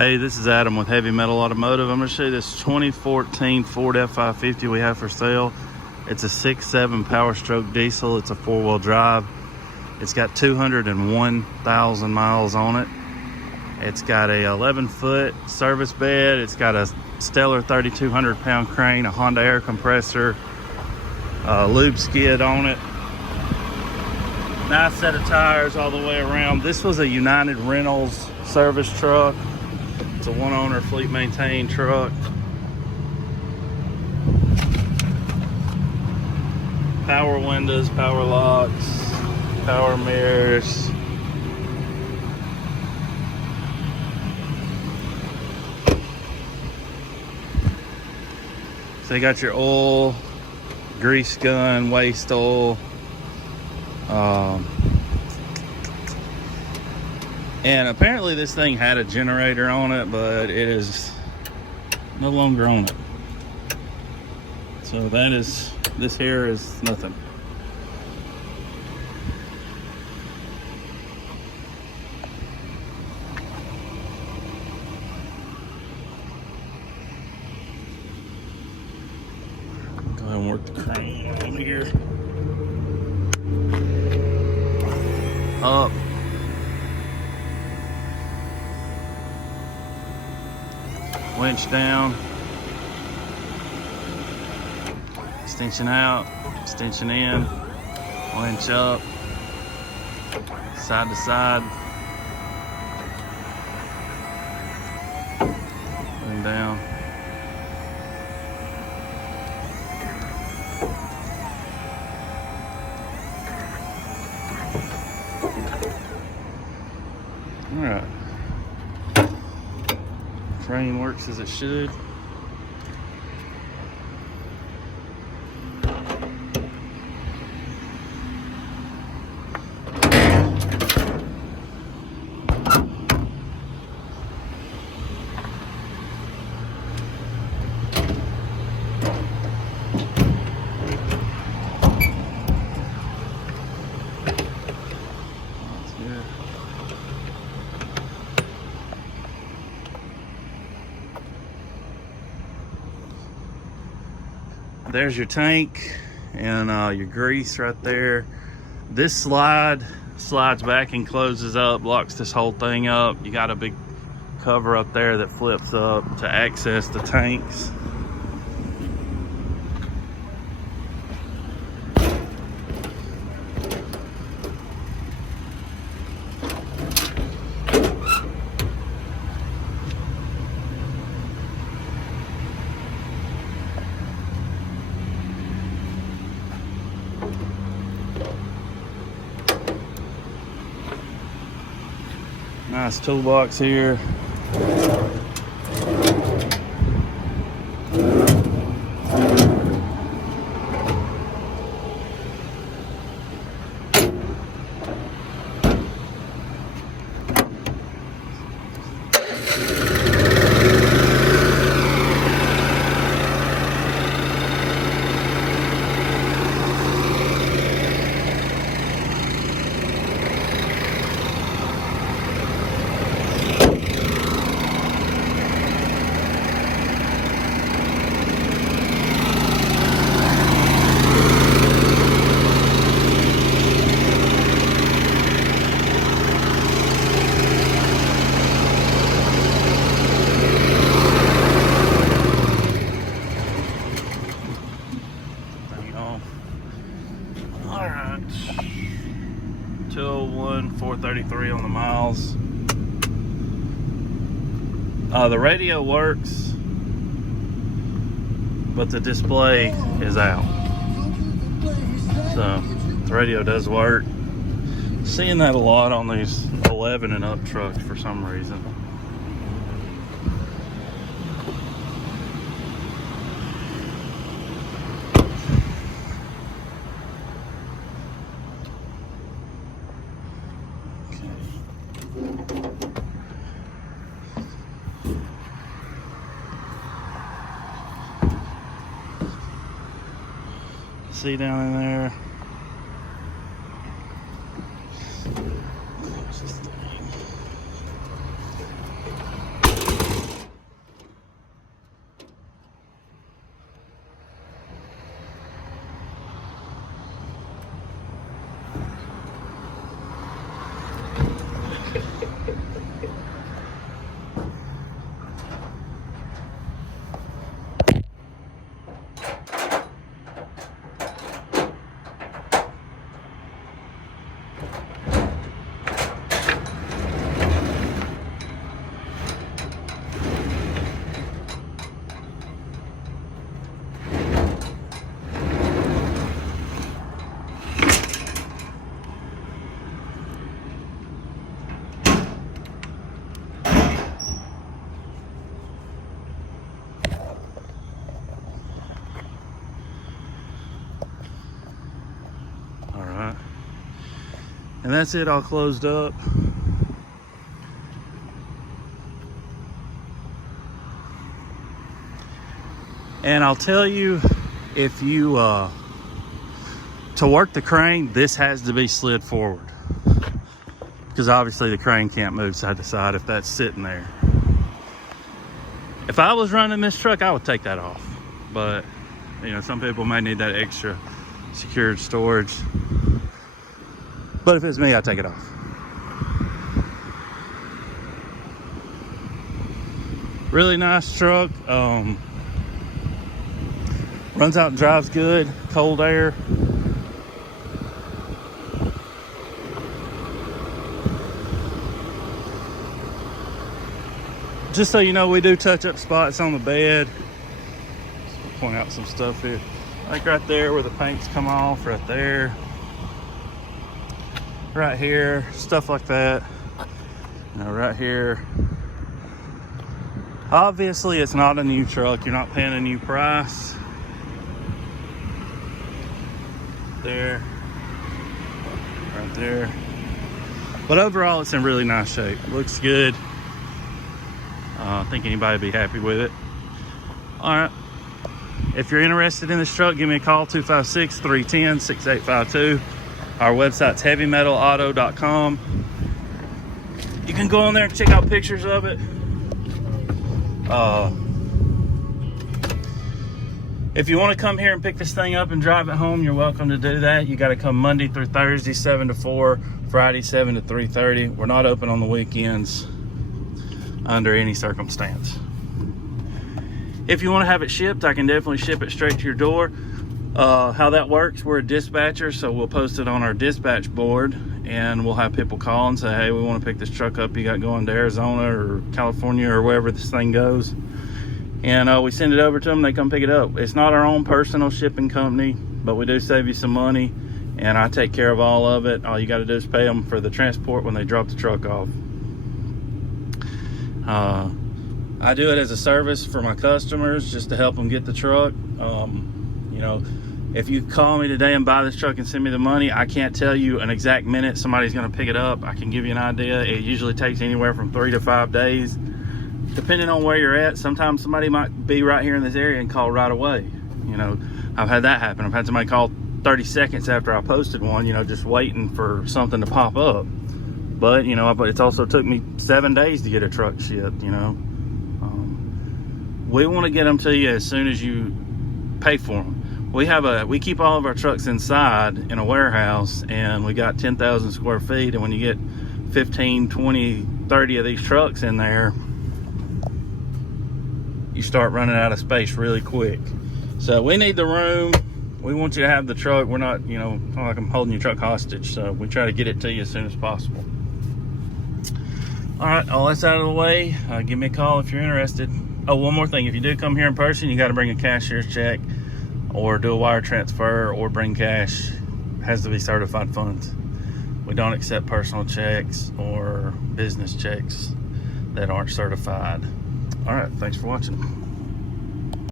Hey, this is Adam with Heavy Metal Automotive. I'm going to show you this 2014 Ford F550 we have for sale. It's a 6.7 Power Stroke diesel. It's a four-wheel drive. It's got 201,000 miles on it. It's got a 11-foot service bed. It's got a stellar 3,200-pound crane, a Honda air compressor, LUBE skid on it. Nice set of tires all the way around. This was a United Rentals service truck. It's a one-owner, fleet-maintained truck. Power windows, power locks, power mirrors. So you got your oil, grease gun, waste oil. And apparently this thing had a generator on it, but it is no longer on it. So this here is nothing. Go ahead and work the crane on here. Up. Winch down, extension out, extension in, winch up, side to side, and down. All right. Crane works as it should. That's good. There's your tank and your grease right there. This slides back and closes up, locks this whole thing up. You got a big cover up there that flips up to access the tanks. Nice toolbox here. Alright, 201, 433 on the miles. The radio works, but the display is out. So the radio does work. Seeing that a lot on these 11 and up trucks for some reason. See down in there. There's this thing. And that's it, all closed up. And I'll tell you, if you to work the crane, this has to be slid forward, because obviously the crane can't move side to side if that's sitting there. If I was running this truck, I would take that off, but you know, some people may need that extra secured storage. But if it's me, I'd take it off. Really nice truck. Runs out and drives good, cold air. Just so you know, we do touch up spots on the bed. Just point out some stuff here. Like right there where the paints come off, right there. Right here, stuff like that. You know, right here. Obviously, it's not a new truck. You're not paying a new price. There, right there. But overall, it's in really nice shape. Looks good. I think anybody would be happy with it. All right. If you're interested in this truck, give me a call, 256-310-6852. Our website's heavymetalauto.com. You can go on there and check out pictures of it. If you want to come here and pick this thing up and drive it home, you're welcome to do that. You got to come Monday through Thursday, 7 to 4, Friday, 7 to 3:30. We're not open on the weekends under any circumstance. If you want to have it shipped, I can definitely ship it straight to your door. How that works, we're a dispatcher, so we'll post it on our dispatch board, and we'll have people call and say, hey, we want to pick this truck up you got going to Arizona or California or wherever this thing goes. And we send it over to them, they come pick it up. It's not our own personal shipping company, but we do save you some money, and I take care of all of it. All you got to do is pay them for the transport when they drop the truck off. I do it as a service for my customers, just to help them get the truck. You know, if you call me today and buy this truck and send me the money, I can't tell you an exact minute somebody's going to pick it up. I can give you an idea. It usually takes anywhere from 3 to 5 days, depending on where you're at. Sometimes somebody might be right here in this area and call right away. You know, I've had that happen. I've had somebody call 30 seconds after I posted one, you know, just waiting for something to pop up. But, you know, it's also took me 7 days to get a truck shipped, you know. We want to get them to you as soon as you pay for them. We keep all of our trucks inside in a warehouse, and we got 10,000 square feet. And when you get 15, 20, 30 of these trucks in there, you start running out of space really quick. So we need the room. We want you to have the truck. We're not, you know, not like I'm holding your truck hostage. So we try to get it to you as soon as possible. All right, all that's out of the way. Give me a call if you're interested. Oh, one more thing. If you do come here in person, you got to bring a cashier's check or do a wire transfer or bring cash. It has to be certified funds. We don't accept personal checks or business checks that aren't certified. All right, thanks for watching.